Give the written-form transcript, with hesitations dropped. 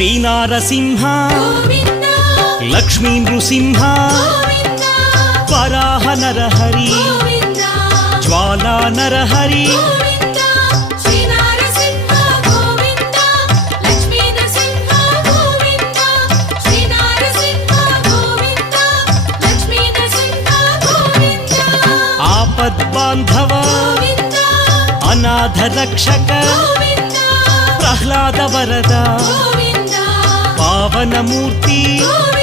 శ్రీనారసింహ గోవింద లక్ష్మీ నృసింహ గోవింద వరాహ నరహరి గోవింద జ్వాలా నరహరి గోవింద శ్రీనారసింహ గోవింద లక్ష్మీ నరసింహ గోవింద శ్రీనారసింహ గోవింద లక్ష్మీ నరసింహ గోవింద ఆపద్బాంధవ గోవింద అనాథ రక్షక గోవింద ప్రహ్లాద వరద గోవింద పావనమూర్తి గోవింద